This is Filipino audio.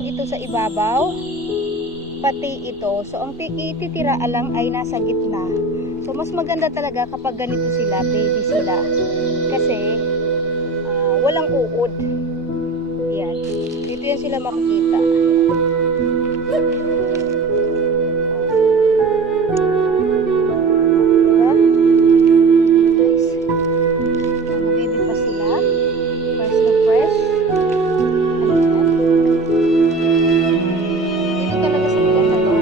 ito sa ibabaw, pati ito. So ang titira lang ay nasa gitna. So mas maganda talaga kapag ganito sila, baby sila. Kasi walang uod. Yan. Dito yan sila makikita. Diba? Guys. Mga baby pa sila. Fresh na fresh. Ayan. Dito talaga sa lugar na to.